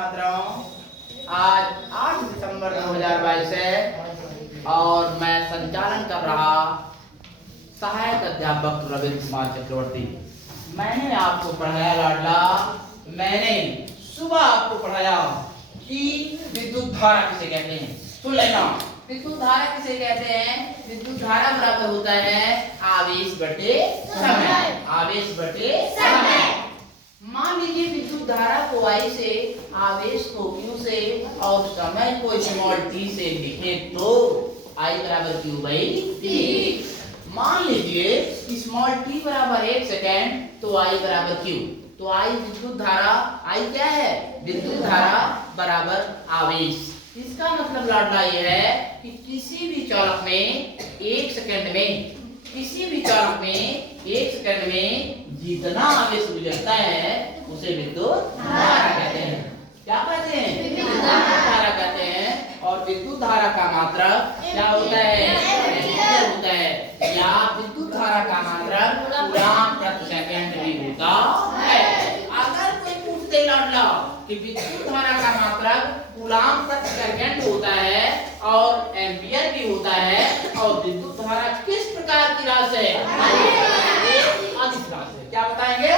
छात्रों, आज 8 दिसंबर 2022 है और मैं संचालन कर रहा सहायक अध्यापक रविंद्र कुमार चक्रवर्ती। मैंने आपको पढ़ाया लाडला, मैंने सुबह आपको पढ़ाया कि विद्युत धारा किसे कहते हैं। सुन लेना, विद्युत धारा किसे कहते हैं। विद्युत धारा बराबर होता है आवेश बटे समय। आवेश बटे समय। मान लीजिए विद्युत धारा को I से, आवेश को Q से और समय को स्मॉल t से लिखें तो I बराबर Q बाई T। मान लीजिए स्मॉल t बराबर 1 सेकेंड तो I बराबर Q। तो I विद्युत धारा, I क्या है? विद्युत धारा बराबर आवेश। इसका मतलब लाडला ये है कि किसी भी चालक में 1 सेकेंड में, किसी भी चालक में 1 सेकेंड में जितना आवेश गुजरता है उसे विद्युत धारा कहते हैं। क्या कहते हैं? विद्युत धारा कहते हैं। और विद्युत धारा का मात्रक क्या होता है? एम्पीयर होता है। या विद्युत धारा का मात्रक कूलम्ब प्रति सेकंड भी होता है। अगर कोई पूछ दे लाडला कि विद्युत धारा का मात्रक कूलम्ब प्रति सेकंड होता है और एम्पीयर भी होता है और विद्युत धारा किस प्रकार की राशि है? अदिश राशि। क्या बताएंगे?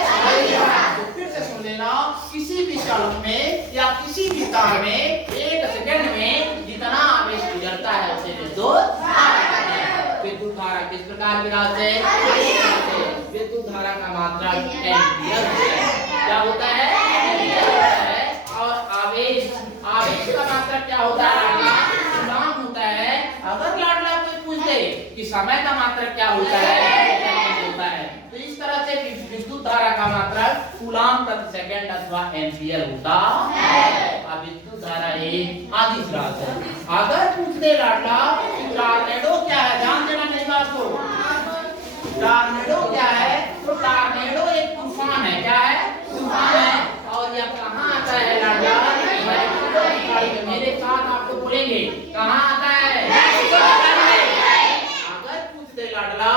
तो फिर से सुन लेना, किसी भी चालक में या किसी भी तार में 1 सेकंड में जितना आवेश गुजरता है उसे विद्युत धारा कहते हैं। विद्युत धारा किस प्रकार की राशि है? विद्युत धारा का मात्रक एम्पीयर होता है। क्या होता है? एम्पीयर होता है। और आवेश, आवेश का मात्रक क्या होता है? कूलम्ब होता है। अगर लाडला कोई पूछ दे कि समय का मात्रक क्या होता है, होता है, तो इस तरह से विद्युत धारा का मात्रक कूलम्ब प्रति सेकंड अथवा एम्पीयर होता है। अब विद्युत धारा एक अदिश राशि है। अगर पूछ दे लाडला कि टॉर्नेडो क्या है, ध्यान देना मेरी बात को। टॉर्नेडो क्या है? तो टॉर्नेडो एक तूफान है। क्या है? तूफान है। और यह कहाँ आता है लाडला? मेरे साथ आपको बोलेंगे कहाँ आता है। अगर पूछ दे लाडला,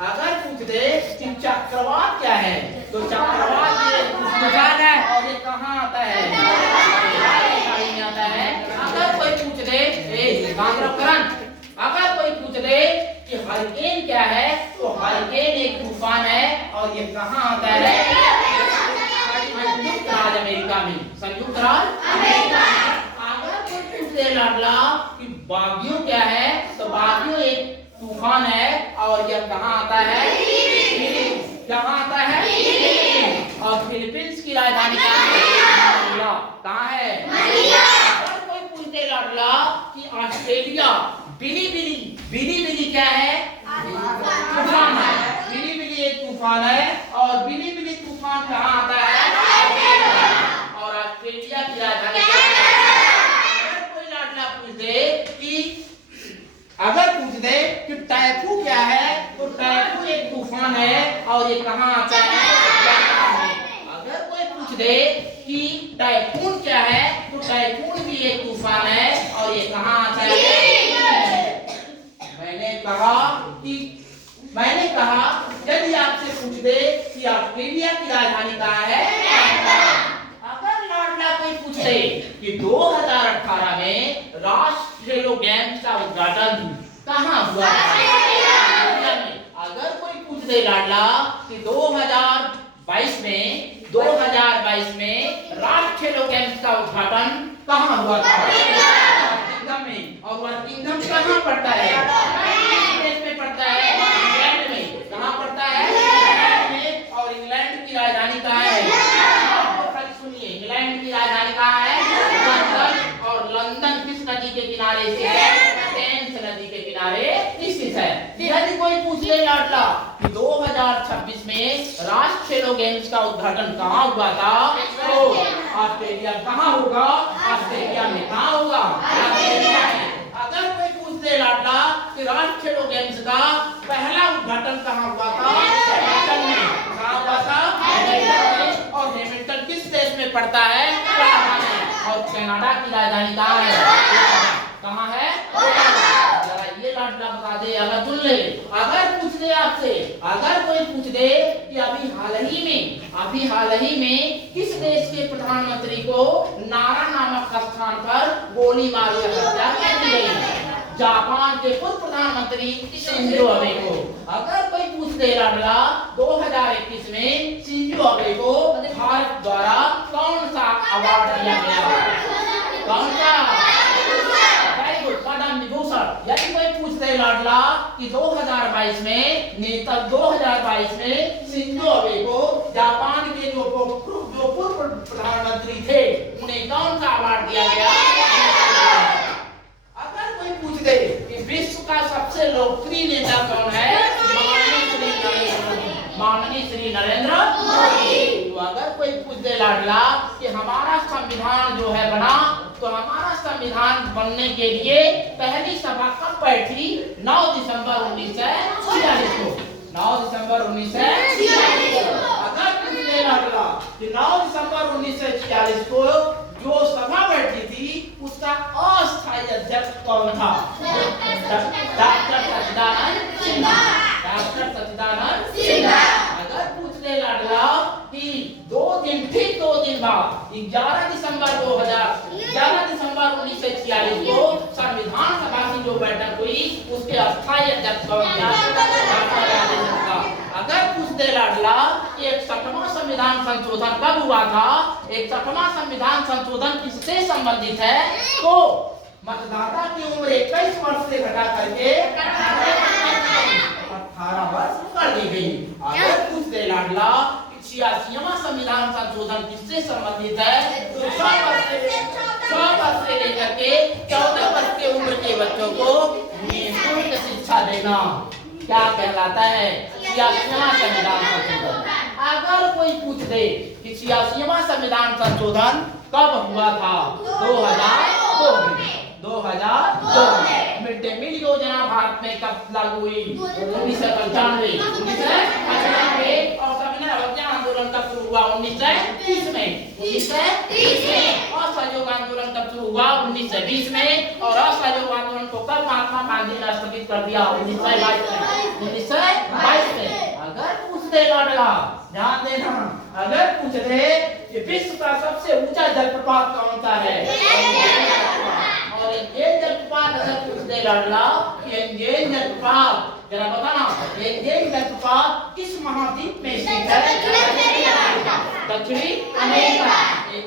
अगर पूछ दे कि चक्रवात क्या है, तो चक्रवात ये तूफान है और ये कहाँ आता है? में आता है। अगर कोई पूछ दे अगर कोई पूछ दे कि हरिकेन क्या है, तो हरिकेन एक तूफान है और ये कहाँ आता है? संयुक्त राज्य अमेरिका में। संयुक्त राज्य अमेरिका। अगर कोई पूछ दे लाडला कि बागियो क्या है, तो बागियो एक तूफान है और यह कहाँ आता है? कहाँ आता है? और फिलीपींस की राजधानी कहाँ है? कहाँ है? अगर कोई पूछते लाडला कि ऑस्ट्रेलिया बिली बिली, बिली बिली क्या है? तूफान है। बिली बिली एक तूफान है और बिली बिली तूफान कहाँ आता है? और ऑस्ट्रेलिया की राजधानी क्या है? अगर कोई लाडला पूछ दे कि, अगर पूछ दे कि टाइफू क्या है, तो टाइफू एक तूफान है और ये कहाँ आता है? अगर कोई पूछ दे कि टाइफून क्या है, तो टाइफून भी एक तूफान है और ये कहाँ आता है? मैंने कहा यदि आपसे पूछ दे कि ऑस्ट्रेलिया की राजधानी कहाँ है, अगर लाडला कोई पूछ दे कि 2018 में राष्ट्रीय खेलो गेम्स का उद्घाटन कहाँ हुआ था? अगर कोई पूछ दे लाडला कि 2022 में राष्ट्रीय खेलो गेम्स का उद्घाटन कहाँ हुआ था? किंगडम में। और वह किंगडम कहाँ पड़ता है? देश में पड़ता है, इंग्लैंड में। कहाँ पड़ता है? इंग्लैंड में। और इंग्लैंड की राजधानी कहाँ है? सुनिए, इंग्लैंड की राजधानी कहाँ है? लंदन। और लंदन किस नदी के किनारे स्थित है? टेम्स नदी के किनारे स्थित है। यदि कोई पूछ ले लाडला कि 2026 में राष्ट्रीय खेलो गेम्स का उद्घाटन कहाँ हुआ था, तो ऑस्ट्रेलिया कहाँ होगा? ऑस्ट्रेलिया में। कहाँ होगा? ऑस्ट्रेलिया में। अगर कोई पूछ ले लाडला कि राष्ट्रीय खेलो गेम्स का पहला उद्घाटन कहाँ हुआ था? हैमिल्टन में। कहाँ हुआ था? हैमिल्टन में। और हैमिल्टन किस देश में पड़ता है? कनाडा में। और कनाडा की राजधानी कहाँ है? कहाँ है? जरा ये लाडला बता दे। अगर सुन ले, अगर पूछ दे आपसे, अगर कोई पूछ दे कि अभी हाल ही में किस देश के प्रधानमंत्री को नारा गोली मारकर हत्या कर दी गई जापान के पूर्व प्रधानमंत्री शिंजो अबे को। अगर कोई पूछ दे लाडला 2021 में शिंजो अबे को भारत द्वारा कौन सा अवार्ड दिया गया? कौन सा? Very good, Padma Vibhushan. यदि कोई पूछ दे लाडला कि 2022 में शिंजो अबे को जापान के जो पूर्व प्रधानमंत्री थे उन्हें कौन सा अवार्ड दिया गया? अगर कोई पूछ दे कि विश्व का सबसे लोकप्रिय नेता कौन है? माननीय श्री नरेंद्र मोदी। तो अगर कोई पूछ दे लाडला कि हमारा संविधान जो है बना, तो हमारा संविधान बनने के लिए पहली सभा कब बैठी? 9 दिसंबर 1946 को। 9 दिसंबर 1946। अगर पूछ दे लाडला कि 9 दिसंबर 1946 को जो सभा बैठी थी उसका अस्थायी अध्यक्ष कौन था? डॉक्टर सच्चिदानंद सिन्हा। डॉक्टर सच्चिदानंद सिन्हा। अगर पूछ ले लाडला कि 2 दिन बाद 11 दिसंबर 1946 को संविधान सभा की जो बैठक हुई उसके अस्थायी अध्यक्ष कौन थे? अगर पूछ दे लाडला कि 61वां संविधान संशोधन कब हुआ था? 61वां संविधान संशोधन किससे संबंधित है? तो मतदाता की उम्र 21 वर्ष से घटा करके 18 वर्ष कर दी गई। अगर पूछ दे लाडला 86वां संविधान संशोधन किससे संबंधित है? तो 100 वर्ष से लेकर के 14 वर्ष की उम्र के बच्चों को निःशुल्क शिक्षा देना क्या कहलाता है? 86वां संविधान संशोधन। अगर कोई पूछ दे कि 86वां संविधान संशोधन कब हुआ था? 2002 में। मिड डे मील योजना भारत में कब लागू हुई? 1995। और सविनय अवज्ञा आंदोलन कब शुरू हुआ? 1930 में। 1930 में। और असहयोग आंदोलन कब शुरू हुआ? 1920 में। और असहयोग आंदोलन को कब महात्मा गांधी ने स्थगित कर दिया? 1922 में। अगर पूछ दे लाडला, ध्यान देना, अगर पूछ दे कि विश्व का सबसे ऊंचा जलप्रपात कौन सा है? और ये जलप्रपात अगर पूछ दे लाडला कि ये जलप्रपात जरा बताना, ये जलप्रपात किस महाद्वीप में स्थित है? दक्षिणी अमेरिका। ये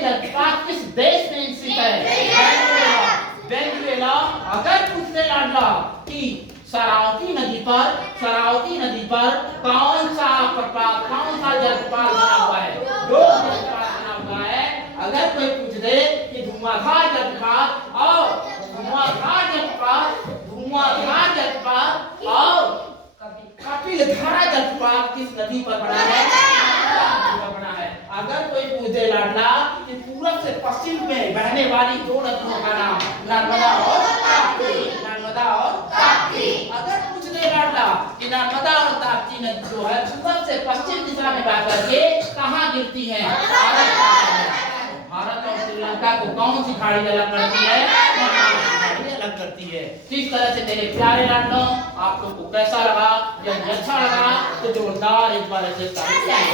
जलप्रपात किस देश में स्थित है? वेनेजुएला। अगर पूछ दे लाडला कि शरावती नदी पर कौन सा जलप्रपात बना हुआ है? जो जलप्रपात बना हुआ है। अगर कोई पूछ दे कि धुआंधार जलप्रपात और कपिलधारा जलप्रपात किस नदी पर बना है? अगर कोई पूछ दे लाडला कि पूरब से पश्चिम में बहने वाली 2 नदियों का नाम नर्मदा और ताप्ती। अगर पूछ दे लाडला कि नर्मदा और ताप्ती नदी जो है पूरब से पश्चिम दिशा में बह करके कहाँ गिरती है? भारत और श्रीलंका को कौन सी खाड़ी अलग करती है? अलग करती है। इस तरह से मेरे प्यारे लाडलों, आप लोग को कैसा लगा? यदि अच्छा लगा तो जोरदार एक बार ऐसे ताली बजाएं।